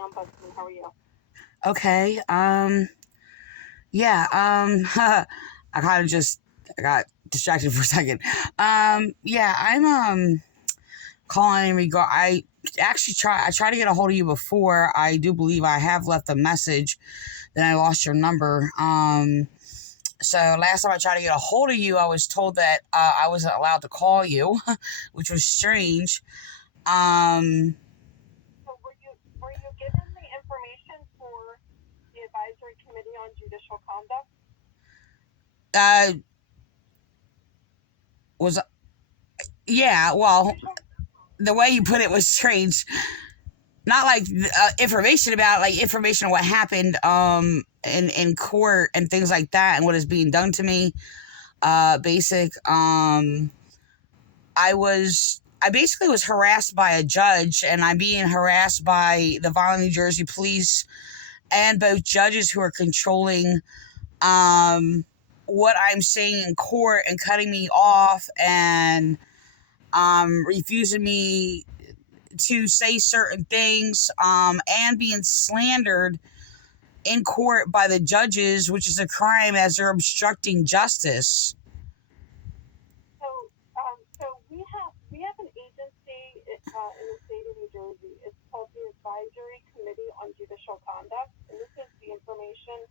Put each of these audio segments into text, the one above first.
Ombudsman. How are you? Okay. Yeah. I kind of just I got distracted for a second. Yeah. I'm calling in regard. I actually tried to get a hold of you before. I do believe I have left a message. Then I lost your number. So last time I tried to get a hold of you, I was told that I wasn't allowed to call you, which was strange. Um. So were you given the information for the Advisory Committee on Judicial Conduct? Uh. Was Yeah. Well, the way you put it was strange. Not like information about like information on what happened in court and things like that and what is being done to me. Basic. I basically was harassed by a judge, and I'm being harassed by the Violent New Jersey police and both judges who are controlling what I'm saying in court and cutting me off and refusing me to say certain things, and being slandered in court by the judges, which is a crime as they're obstructing justice. So we have an agency in the state of New Jersey. It's called the Advisory Committee on Judicial Conduct, and this is the information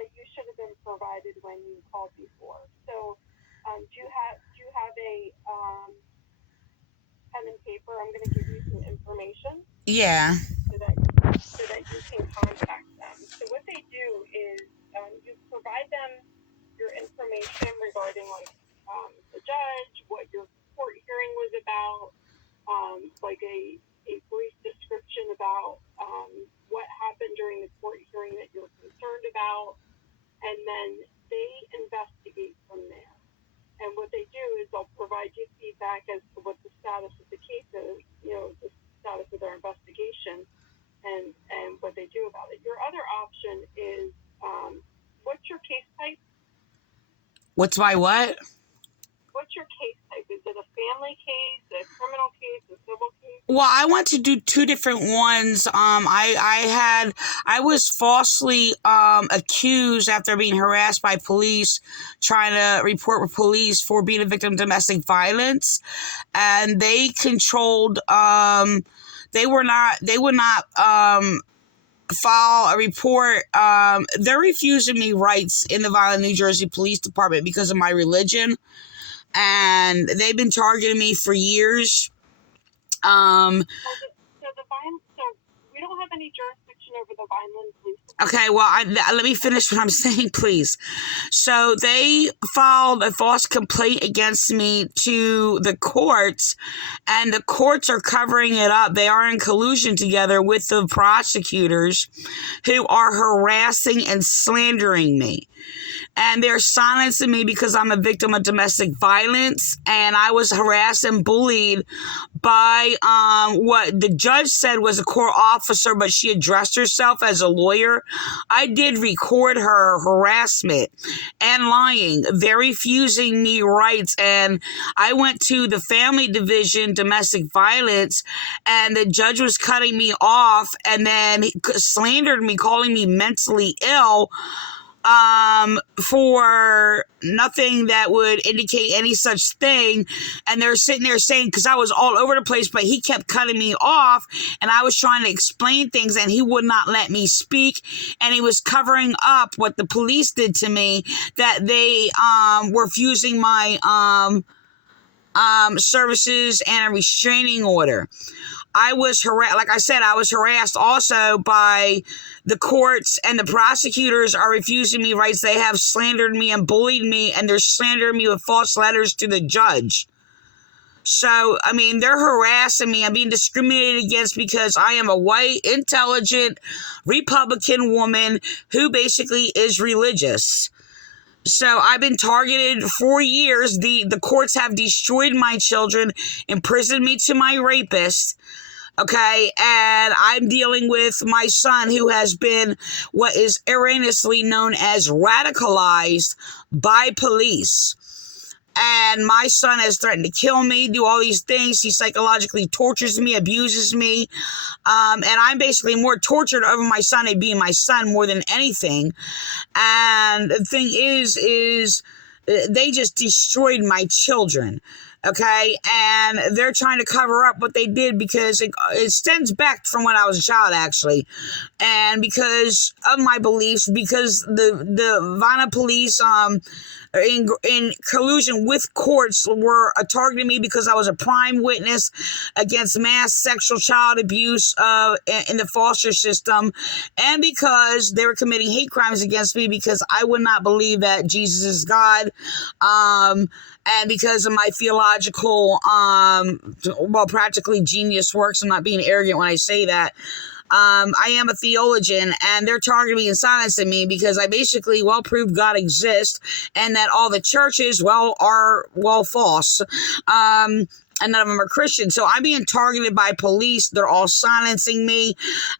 that you should have been provided when you called before. So, do you have a pen and paper? I'm going to give you some information. Yeah. So that you can contact them. So what they do is you provide them your information regarding the judge, what your court hearing was about, like a brief description about what happened during the court hearing that you're concerned about, and then they investigate from there. And what they do is they'll provide you feedback as to what the status of the case is, the status of their investigation, and what they do about it. Your other option is, what's your case type? What's my what? What's your case type? Is it a family case, a criminal case, a civil case? Well, I went to do two different ones. I was falsely accused after being harassed by police, trying to report with police for being a victim of domestic violence, and they controlled. They would not file a report. They're refusing me rights in the Violent New Jersey Police Department because of my religion, and they've been targeting me for years. So we don't have any jurisdiction over the Vineland Police Department. Okay, well, let me finish what I'm saying, please. So they filed a false complaint against me to the courts, and the courts are covering it up. They are in collusion together with the prosecutors who are harassing and slandering me. And they're silencing me because I'm a victim of domestic violence, and I was harassed and bullied by what the judge said was a court officer, but she addressed herself as a lawyer. I did record her harassment and lying. They're refusing me rights, and I went to the family division, domestic violence, and the judge was cutting me off and then he slandered me, calling me mentally ill, for nothing that would indicate any such thing. And they're sitting there saying, because I was all over the place, but he kept cutting me off, and I was trying to explain things, and he would not let me speak, and he was covering up what the police did to me, that they were refusing my services and a restraining order. I was harassed, like I said, I was harassed also by the courts, and the prosecutors are refusing me rights. They have slandered me and bullied me, and they're slandering me with false letters to the judge. So, I mean, they're harassing me. I'm being discriminated against because I am a white, intelligent, Republican woman who basically is religious. So I've been targeted for years. The courts have destroyed my children, imprisoned me to my rapist. Okay, and I'm dealing with my son who has been what is erroneously known as radicalized by police. and my son has threatened to kill me, do all these things. He psychologically tortures me, abuses me, and I'm basically more tortured over my son and being my son more than anything. And the thing is they just destroyed my children. Okay, and they're trying to cover up what they did because it stems back from when I was a child, actually, and because of my beliefs, because the Vanna police, in collusion with courts, were targeting me because I was a prime witness against mass sexual child abuse in the foster system, and because they were committing hate crimes against me because I would not believe that Jesus is God, and because of my theological, practically genius works. I'm not being arrogant when I say that. I am a theologian, and they're targeting me and silencing me because I basically proved God exists and that all the churches, are false. And none of them are Christian. So I'm being targeted by police. They're all silencing me.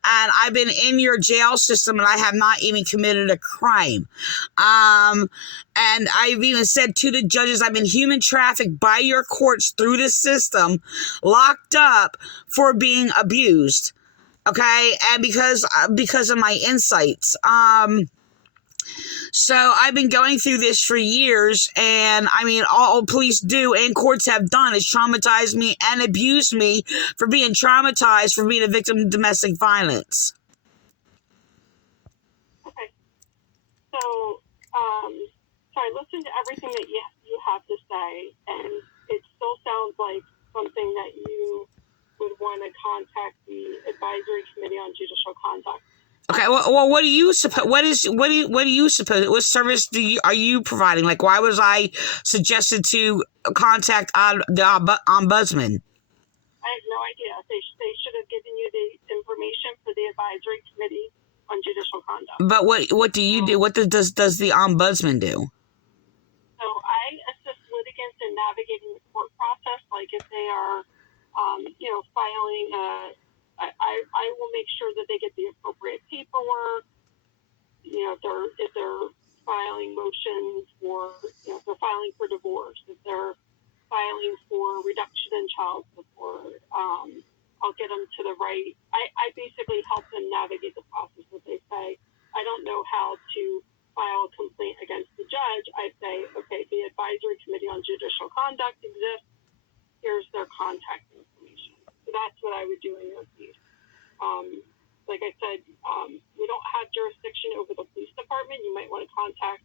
And I've been in your jail system and I have not even committed a crime. And I've even said to the judges, I've been human trafficked by your courts through the system, locked up for being abused. Okay, and because of my insights. So I've been going through this for years, and I mean, all police do and courts have done is traumatize me and abuse me for being traumatized for being a victim of domestic violence. Okay. So, so I listened to everything that you have to say, and it still sounds like something that you would want to contact the Advisory Committee on Judicial Conduct. Okay, well, what do you suppose? What do you suppose? What service are you providing? Like, why was I suggested to contact the Ombudsman? I have no idea. They should have given you the information for the Advisory Committee on Judicial Conduct. But what do you do? What does the Ombudsman do? So I assist litigants in navigating the court process. Like if they are, filing I will make sure that they get the appropriate paperwork. If they're filing motions for, if they're filing for divorce, if they're filing for reduction in child support, I'll get them to the right. I basically help them navigate the process. If they say, I don't know how to file a complaint against the judge, I say, okay, the Advisory Committee on Judicial Conduct exists. Here's their contact information. So that's what I would do in your case. Like I said, we don't have jurisdiction over the police department. You might want to contact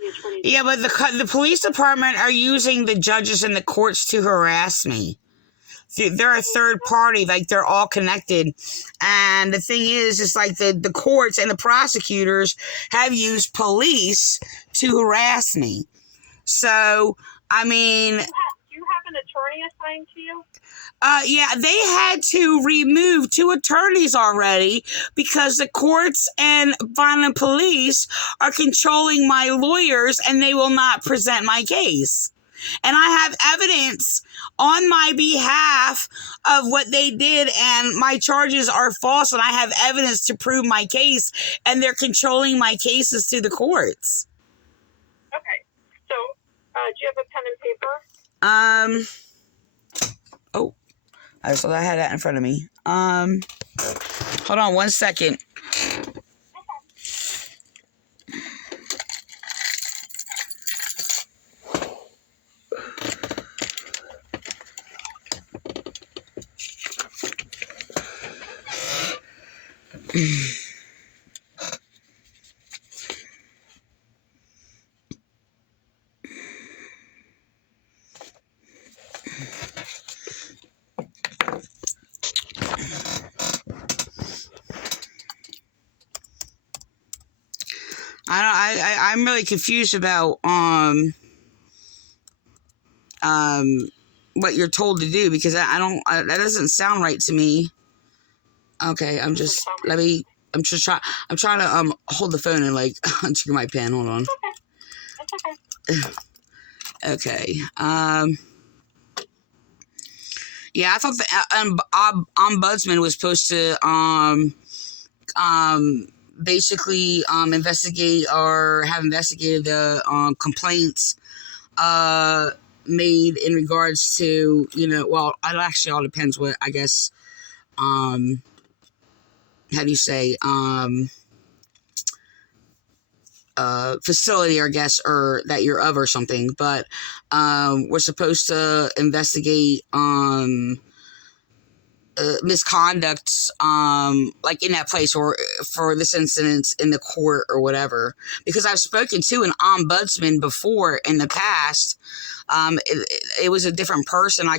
the attorney. Yeah, but the police department are using the judges and the courts to harass me. They're a third party, like they're all connected. And the thing is like the courts and the prosecutors have used police to harass me. So, I mean... Do you have an attorney assigned to you? Yeah, they had to remove 2 attorneys already because the courts and violent police are controlling my lawyers and they will not present my case. And I have evidence on my behalf of what they did, and my charges are false, and I have evidence to prove my case, and they're controlling my cases to the courts. Okay. So, do you have a pen and paper? Oh, I thought I had that in front of me. Hold on 1 second. I'm really confused about what you're told to do because that doesn't sound right to me. Okay, I'm just trying to hold the phone and like unscrew my pen. Hold on. Okay. Yeah, I thought the Ombudsman was supposed to basically investigate or have investigated the complaints made in regards to, well, it actually all depends what, I guess, how do you say, facility, I guess, or that you're of or something. But we're supposed to investigate misconduct, like in that place, or for this incident in the court or whatever. Because I've spoken to an ombudsman before in the past. It was a different person. I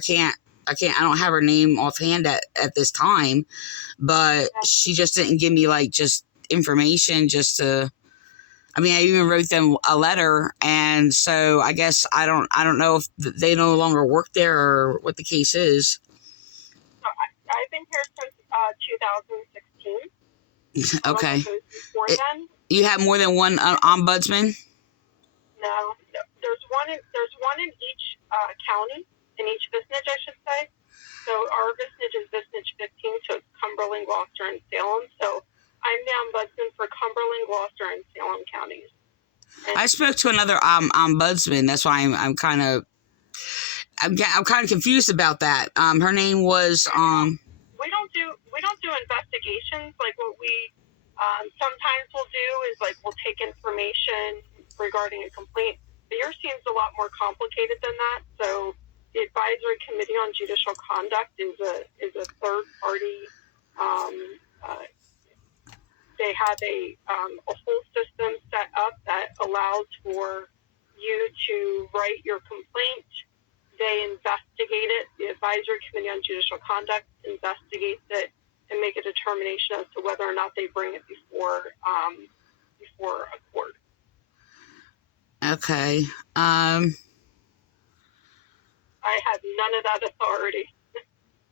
don't have her name offhand at this time, but she just didn't give me like just information just to. I mean, I even wrote them a letter, and so I guess I don't know if they no longer work there or what the case is. I've been here since 2016. Okay. Before then, you have more than one ombudsman? No, there's one in each county, in each vicinage, I should say. So our vicinage is vicinage 15, so it's Cumberland, Gloucester, and Salem. So I'm the ombudsman for Cumberland, Gloucester, and Salem counties. And I spoke to another ombudsman. That's why I'm kind of confused about that. Her name was We don't do investigations. Like what we sometimes will do is like we'll take information regarding a complaint. But yours seems a lot more complicated than that. So the Advisory Committee on Judicial Conduct is a third party. They have a whole system set up that allows for you to write your complaint. They investigate it. The Advisory Committee on Judicial Conduct investigates it and make a determination as to whether or not they bring it before a court. Okay. I have none of that authority.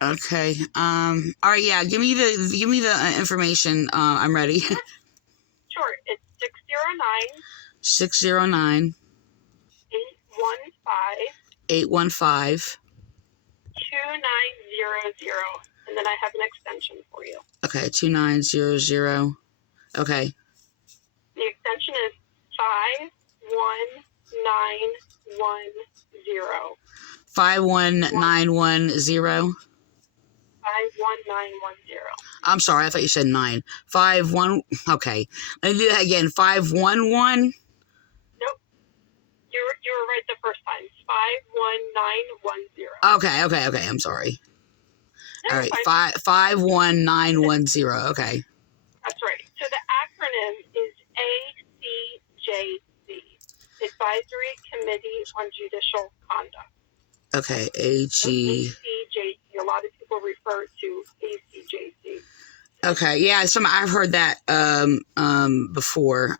Okay. All right. Yeah. Give me the information. I'm ready. Sure. It's 609 815 2900, and then I have an extension for you. Okay. 2900. Okay. The extension is 51910. 51910. 51910. I'm sorry, I thought you said 9. 51. Okay. Let me do that again. 511. Nope. You were right the first time. 51910. Okay. I'm sorry. No, All right. 51910. Okay. That's right. So the acronym is ACJC, Advisory Committee on Judicial Conduct. Okay. ACJC. A lot of people refer to ACJC. Okay. Yeah. I've heard that before.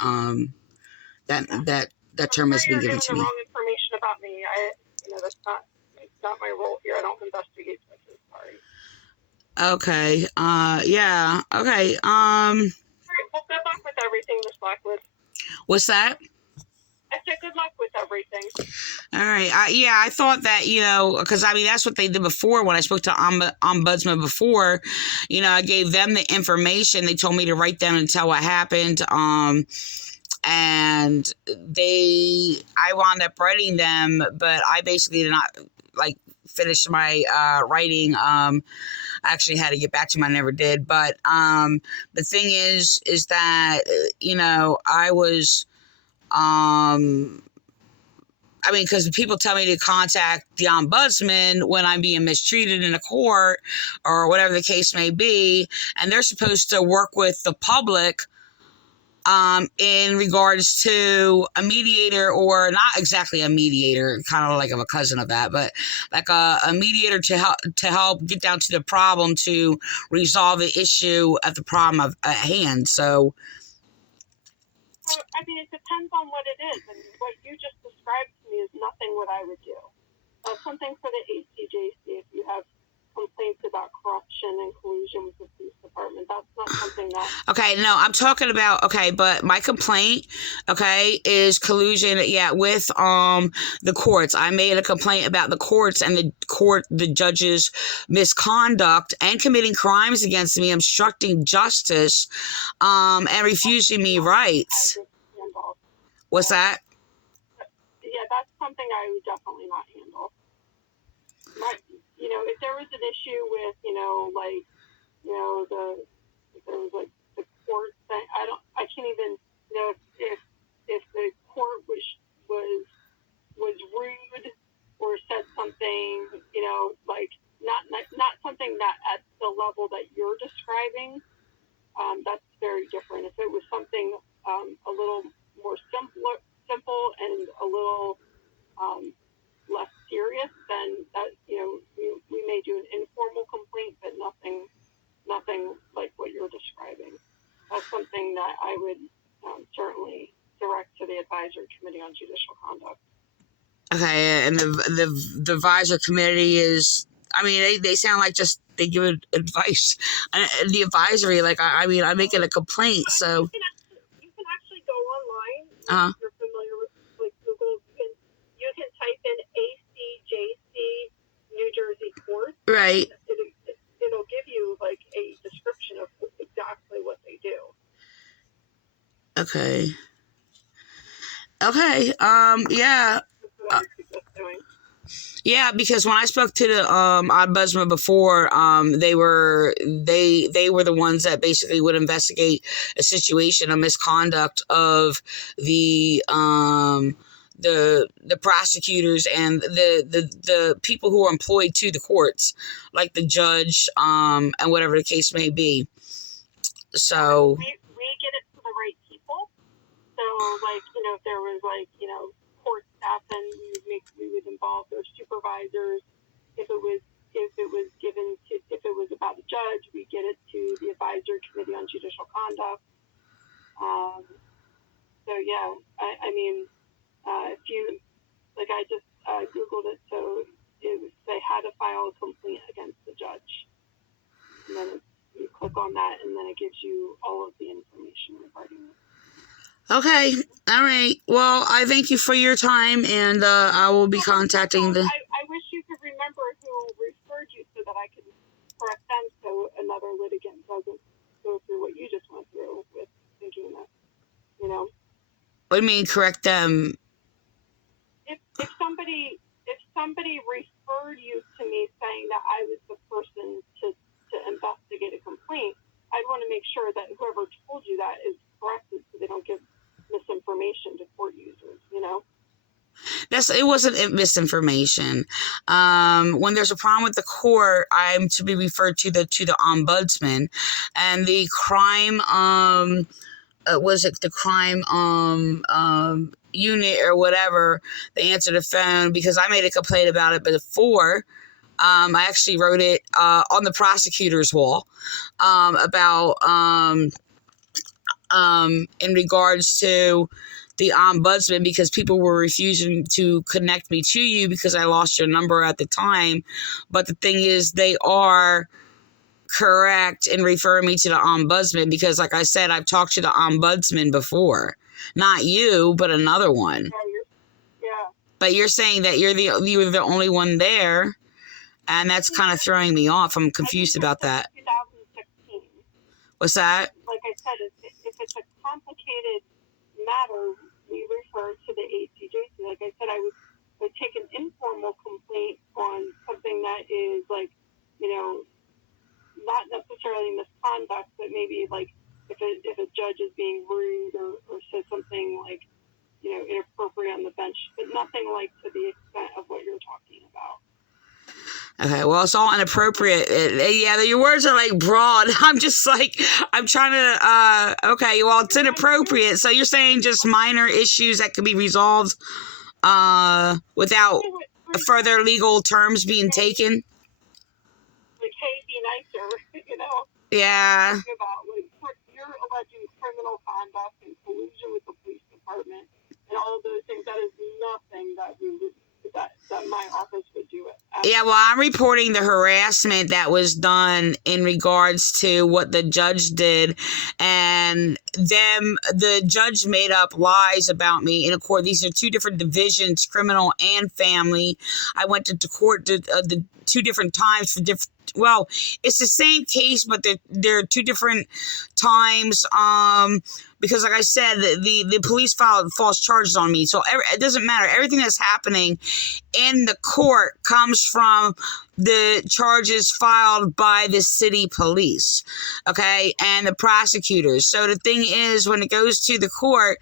That term has been given to me. The wrong information about me. That's not my role here. I don't investigate this. Sorry. Okay. Yeah. Okay. All right. Well, good luck with everything, Miss Blackwood. What's that? I said good luck with everything. All right. I thought that, because that's what they did before when I spoke to Ombudsman before. I gave them the information. They told me to write down and tell what happened. And I wound up writing them, but I basically did not finish my writing. I actually had to get back to them. I never did. But the thing is that, I was, because people tell me to contact the ombudsman when I'm being mistreated in a court or whatever the case may be, and they're supposed to work with the public in regards to a mediator, or not exactly a mediator, kind of like I'm a cousin of that, but like a mediator to help get down to the problem, to resolve the issue at the problem at hand. So it depends on what it is, and what you just described to me is nothing what I would do. Something for the ACJC if you have complaints about corruption and collusion with the police department. That's not something that... Okay, no, I'm talking about, but my complaint, is collusion, with the courts. I made a complaint about the courts and the judges' misconduct and committing crimes against me, obstructing justice, and refusing me rights. What's that? Yeah, that's something I would definitely not handle. if there was an issue with, if there was like the court thing, I can't even, if the court was rude or said something, not something that at the level that you're describing, that's very different. If it was something a little more simple and a little less serious, then that we may do an informal complaint, but nothing like what you're describing. That's something that I would certainly direct to the Advisory Committee on Judicial Conduct. Okay, and the advisor committee is, I mean, they sound like just they give advice. And the advisory, like, I mean, I'm making a complaint, so. You can actually go online. Uh-huh. If you're familiar with like Google, you can type in ACJC New Jersey Court. Right. It'll give you like a description of exactly what they do. Okay. Yeah. Yeah, because when I spoke to the ombudsman before, they were the ones that basically would investigate a situation of misconduct of the prosecutors and the people who are employed to the courts, like the judge, and whatever the case may be. So we get it to the right people. So if there was court staff, then we would involve their supervisors. If it was about a judge, we get it to the Advisory Committee on Judicial Conduct. So yeah, I mean, if you I just Googled it, so it would say how to file a complaint against the judge, and then you click on that, and then it gives you all of the information regarding it. Okay, all right. Well, I thank you for your time, and I will be contacting the. I wish you could remember who referred you so that I could correct them, so another litigant doesn't go through what you just went through with thinking that, What do you mean, correct them? If somebody referred you to me saying that I was the person to investigate a complaint, I'd want to make sure that whoever told you that is corrected, so they don't give misinformation to court users. It wasn't misinformation. When there's a problem with the court, I'm to be referred to the ombudsman, and the crime was it the crime unit or whatever, they answered the phone because I made a complaint about it before. I actually wrote it on the prosecutor's wall about in regards to the ombudsman, because people were refusing to connect me to you because I lost your number at the time. But the thing is, they are correct in referring me to the ombudsman because, like I said, I've talked to the ombudsman before. Not you, but another one. Yeah. But you're saying that you were the only one there, and that's kind of throwing me off. I'm confused about that. 2016. What's that? Like I said, if it's a complicated matter, we refer to the ACJC. Like I said, I would take an informal complaint on something that is not necessarily misconduct, but maybe if a judge is being rude or says something inappropriate on the bench, but nothing to the extent of what you're talking about. Okay, well, it's all inappropriate. Yeah, your words are broad. I'm just I'm trying to, okay, well, it's inappropriate. So you're saying just minor issues that could be resolved without further legal terms being taken? Hey, be nicer, Yeah. About, you're alleging criminal conduct and collusion with the police department and all of those things. That is nothing that my office would do it. Yeah, well, I'm reporting the harassment that was done in regards to what the judge did, and the judge made up lies about me in court. These are two different divisions, criminal and family. I went to court the two different times for well, it's the same case, but they're two different times. Because like I said, the police filed false charges on me. So it doesn't matter. Everything that's happening in the court comes from the charges filed by the city police, okay, and the prosecutors. So the thing is, when it goes to the court,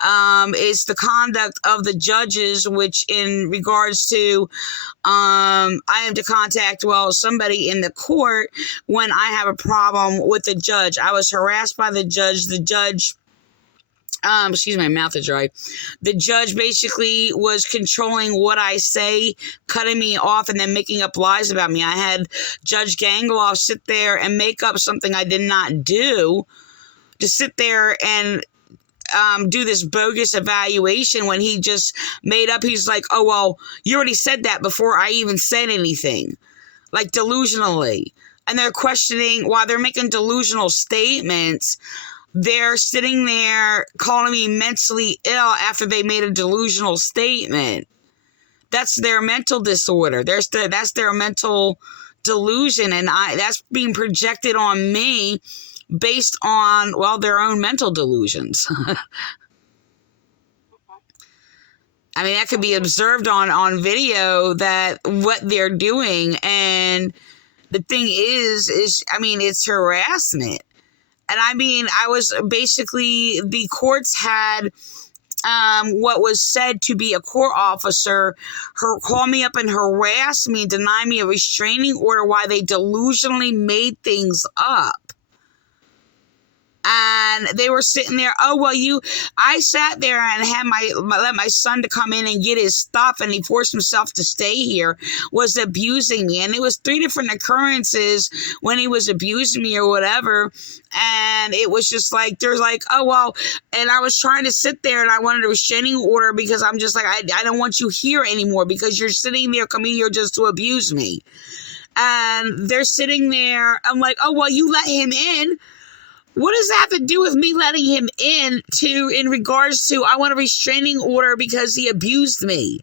it's the conduct of the judges, which in regards to, I am to contact, somebody in the court when I have a problem with the judge. I was harassed by the judge. The judge, excuse me, my mouth is dry. The judge basically was controlling what I say, cutting me off, and then making up lies about me. I had Judge Gangloff sit there and make up something I did not do, to sit there and do this bogus evaluation when he just made up. He's like, oh, well, you already said that before I even said anything. Like, delusionally. And they're questioning, while they're making delusional statements, they're sitting there calling me mentally ill after they made a delusional statement. That's their mental disorder. That's their mental delusion, and that's being projected on me based on, their own mental delusions. I mean, that could be observed on video, that what they're doing. And the thing is, I mean, it's harassment. And I mean, I was basically, the courts had what was said to be a court officer call me up and harass me, deny me a restraining order while they delusionally made things up. And they were sitting there, I sat there and had let my son to come in and get his stuff, and he forced himself to stay here, was abusing me. And it was 3 different occurrences when he was abusing me or whatever. And it was just like, there's like, and I was trying to sit there and I wanted a restraining order because I'm just like, I don't want you here anymore because you're sitting there coming here just to abuse me. And they're sitting there, I'm like, you let him in. What does that have to do with me letting him in regards to, I want a restraining order because he abused me?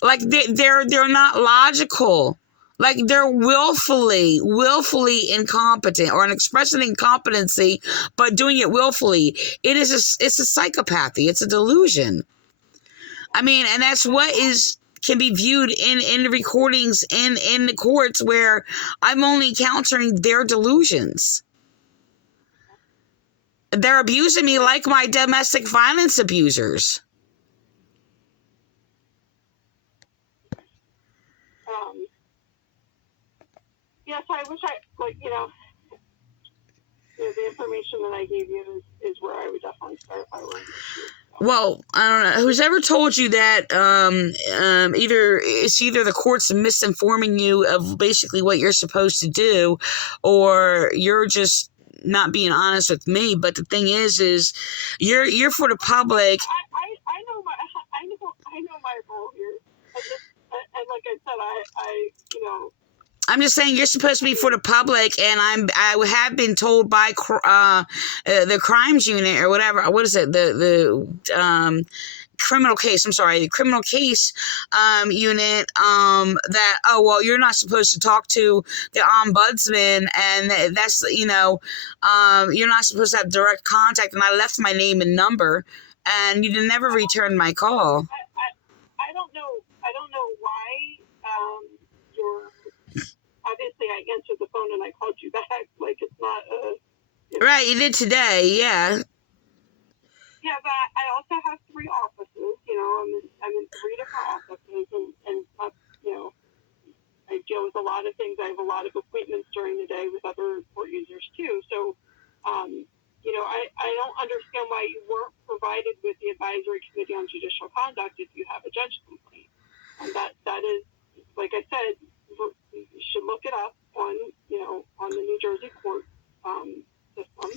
Like, they're not logical. Like, they're willfully incompetent, or expressing incompetency, but doing it willfully. It's a psychopathy. It's a delusion. I mean, and that's what can be viewed in the recordings in the courts, where I'm only countering their delusions. They're abusing me like my domestic violence abusers. Yes, I wish the information that I gave you is where I would definitely start if I were in this issue. Well, I don't know. Who's ever told you that either the court's misinforming you of basically what you're supposed to do, or you're just not being honest with me. But the thing is you're for the public. I know my role here. And like I said, I'm just saying you're supposed to be for the public, and I have been told by the crimes unit or whatever. What is it? The criminal case. I'm sorry, the criminal case unit. That you're not supposed to talk to the ombudsman, and that's you're not supposed to have direct contact. And I left my name and number, and you never returned my call. I don't know why you're. Obviously, I answered the phone and I called you back. Like, it's not a... Right, you did today, yeah. Yeah, but I also have 3 offices. I'm in 3 different offices, and I deal with a lot of things. I have a lot of appointments during the day with other court users, too. So, I don't understand why you weren't provided with the Advisory Committee on Judicial Conduct if you have a judge complaint. And that is, like I said, you should look it up on the New Jersey court system,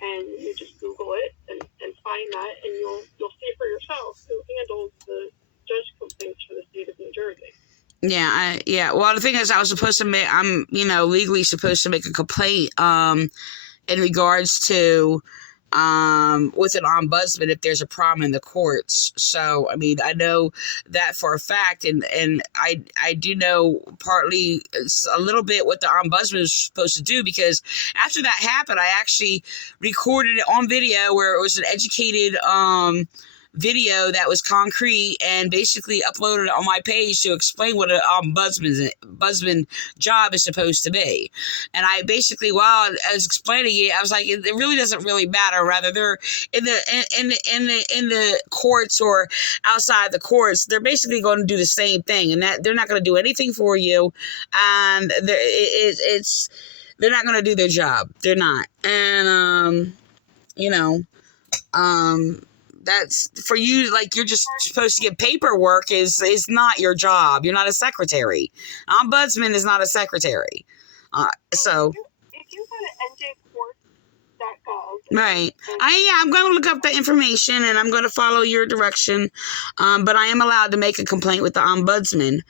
and you just Google it and find that, and you'll see for yourself who handles the judge complaints for the state of New Jersey. Yeah. Well, the thing is, I'm legally supposed to make a complaint in regards to with an ombudsman if there's a problem in the courts. So, I mean, I know that for a fact, and I do know partly a little bit what the ombudsman is supposed to do, because after that happened, I actually recorded it on video where it was an educated video that was concrete and basically uploaded it on my page to explain what an ombudsman job is supposed to be. And I basically, while I was explaining it, I was like, it really doesn't really matter. Rather, they're in the courts or outside the courts, they're basically going to do the same thing, and that they're not going to do anything for you, and they're not going to do their job. They're not. And that's for you. Like, you're just supposed to get paperwork is not your job. You're not a secretary. Ombudsman is not a secretary. So if you go to njcourts.gov, right, I'm going to look up the information and I'm going to follow your direction. But I am allowed to make a complaint with the ombudsman.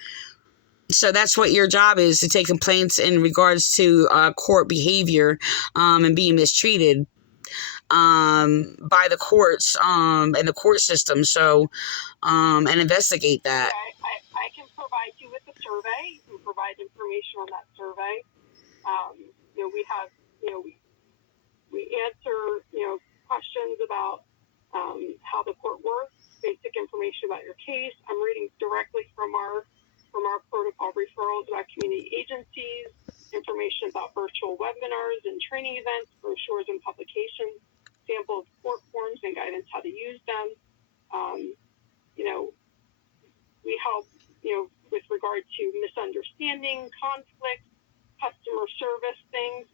So that's what your job is, to take complaints in regards to court behavior and being mistreated by the courts and the court system. So and investigate that. I can provide you with a survey. You can provide information on that survey. We have, we answer, questions about how the court works, basic information about your case. I'm reading directly from our protocol referrals about community agencies, information about virtual webinars and training events, brochures and publications, sample of court forms and guidance how to use them. We help, with regard to misunderstanding, conflict, customer service things.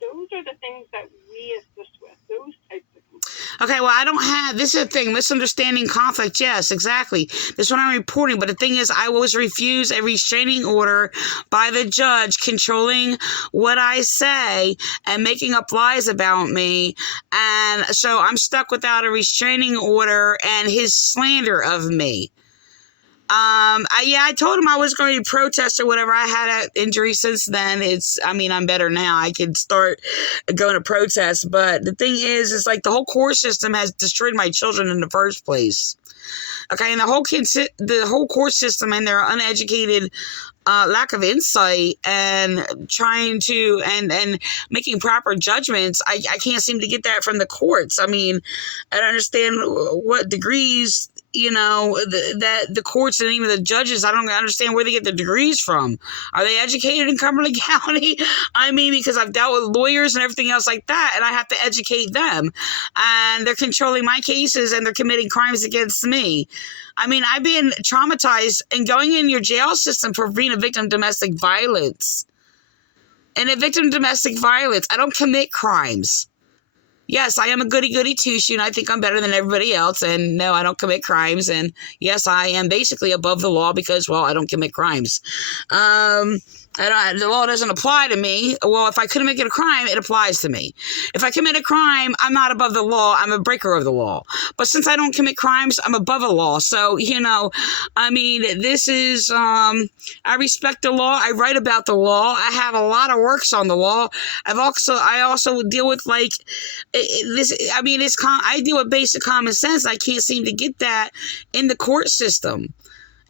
Those are the things that we assist with, those types of complaints. Okay, well, I don't have, this is the thing, misunderstanding, conflict, yes, exactly. This is what I'm reporting, but the thing is, I was refused a restraining order by the judge controlling what I say and making up lies about me, and so I'm stuck without a restraining order and his slander of me. I told him I was going to protest or whatever. I had an injury since then. I'm better now. I can start going to protest. But the thing is like the whole court system has destroyed my children in the first place. Okay, and the whole court system and their uneducated lack of insight and trying to and making proper judgments, I can't seem to get that from the courts. I mean, I don't understand what degrees, that the courts and even the judges, I don't understand where they get the degrees from. Are they educated in Cumberland County? I mean, because I've dealt with lawyers and everything else like that, and I have to educate them. And they're controlling my cases and they're committing crimes against me. I mean, I've been traumatized and going in your jail system for being a victim of domestic violence. And a victim of domestic violence, I don't commit crimes. Yes, I am a goody-goody two-shoe, and I think I'm better than everybody else, and no, I don't commit crimes, and yes, I am basically above the law because, well, I don't commit crimes. The law doesn't apply to me. Well, if I commit a crime, it applies to me. If I commit a crime, I'm not above the law. I'm a breaker of the law. But since I don't commit crimes, I'm above the law. So, this is, I respect the law. I write about the law. I have a lot of works on the law. I also deal with I deal with basic common sense. I can't seem to get that in the court system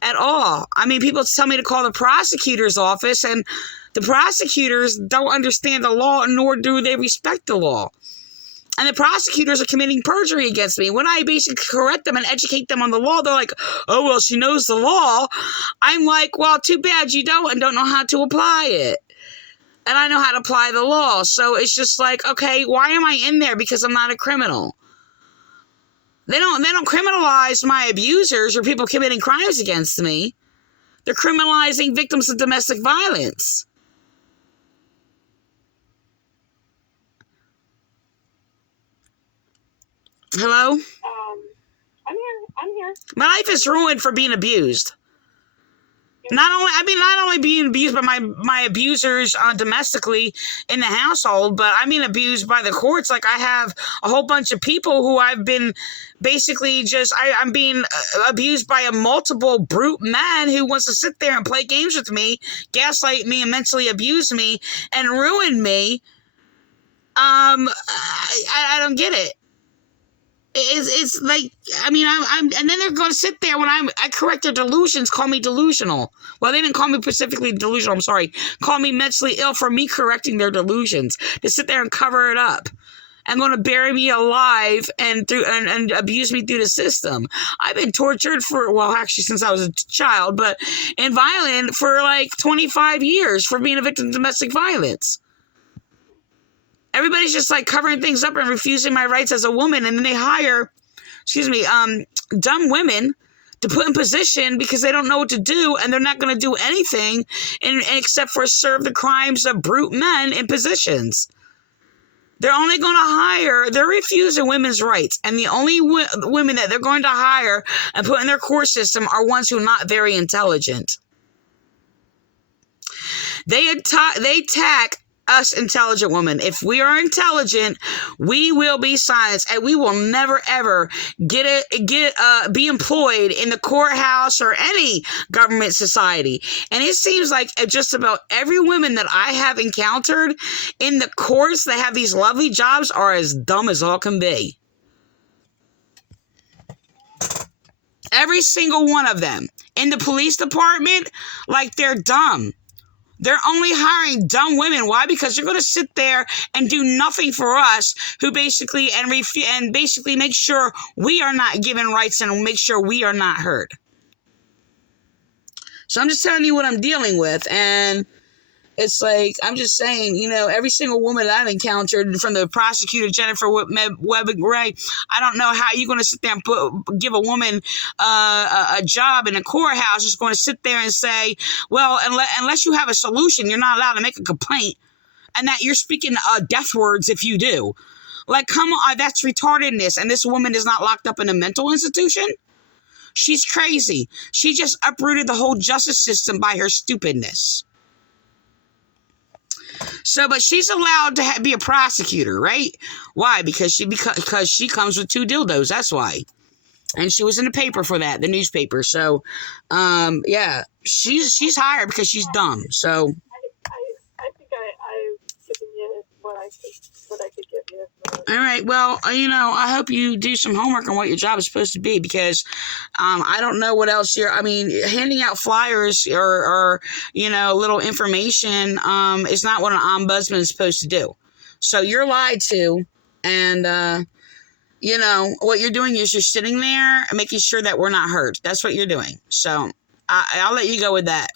at all. I mean, people tell me to call the prosecutor's office, and the prosecutors don't understand the law, nor do they respect the law. And the prosecutors are committing perjury against me. When I basically correct them and educate them on the law, they're like, oh, well, she knows the law. I'm like, well, too bad you don't and don't know how to apply it. And I know how to apply the law. So it's just like, okay, why am I in there? Because I'm not a criminal. They don't criminalize my abusers or people committing crimes against me. They're criminalizing victims of domestic violence. Hello? I'm here. My life is ruined for being abused. Not only being abused by my abusers domestically in the household, but I'm being abused by the courts. Like, I have a whole bunch of people who I've been basically I'm being abused by a multiple brute man who wants to sit there and play games with me, gaslight me, and mentally abuse me, and ruin me I don't get it. It's like, I mean, I'm and then they're going to sit there when I correct their delusions, call me delusional. Well, they didn't call me specifically delusional, I'm sorry. Call me mentally ill for me correcting their delusions. To sit there and cover it up. And going to bury me alive and abuse me through the system. I've been tortured for, well, actually since I was a child, but and violent for like 25 years for being a victim of domestic violence. Everybody's just like covering things up and refusing my rights as a woman, and then they hire, dumb women to put in position because they don't know what to do, and they're not going to do anything except for serve the crimes of brute men in positions. They're only going to they're refusing women's rights, and the only women that they're going to hire and put in their court system are ones who are not very intelligent. They attack us intelligent women. If we are intelligent, we will be silenced, and we will never ever be employed in the courthouse or any government society. And it seems like just about every woman that I have encountered in the courts that have these lovely jobs are as dumb as all can be. Every single one of them. In the police department, like they're dumb. They're only hiring dumb women. Why? Because they're going to sit there and do nothing for us, who basically basically make sure we are not given rights and make sure we are not heard. So I'm just telling you what I'm dealing with, and it's like, I'm just saying, every single woman that I've encountered, from the prosecutor, Jennifer Webb-Gray, I don't know how you're going to sit there and give a woman a job in a courthouse, just going to sit there and say, well, unless you have a solution, you're not allowed to make a complaint, and that you're speaking death words if you do. Like, come on, that's retardedness, and this woman is not locked up in a mental institution? She's crazy. She just uprooted the whole justice system by her stupidness. So, but she's allowed to be a prosecutor, right? Why? Because she comes with 2 dildos. That's why. And she was in the paper for that, the newspaper. So, yeah, she's hired because she's dumb. So, I think I've given you what I could give you. All right. Well, I hope you do some homework on what your job is supposed to be, because I don't know what else handing out flyers or little information is not what an ombudsman is supposed to do. So you're lied to, and what you're doing is you're sitting there and making sure that we're not hurt. That's what you're doing. So I'll let you go with that.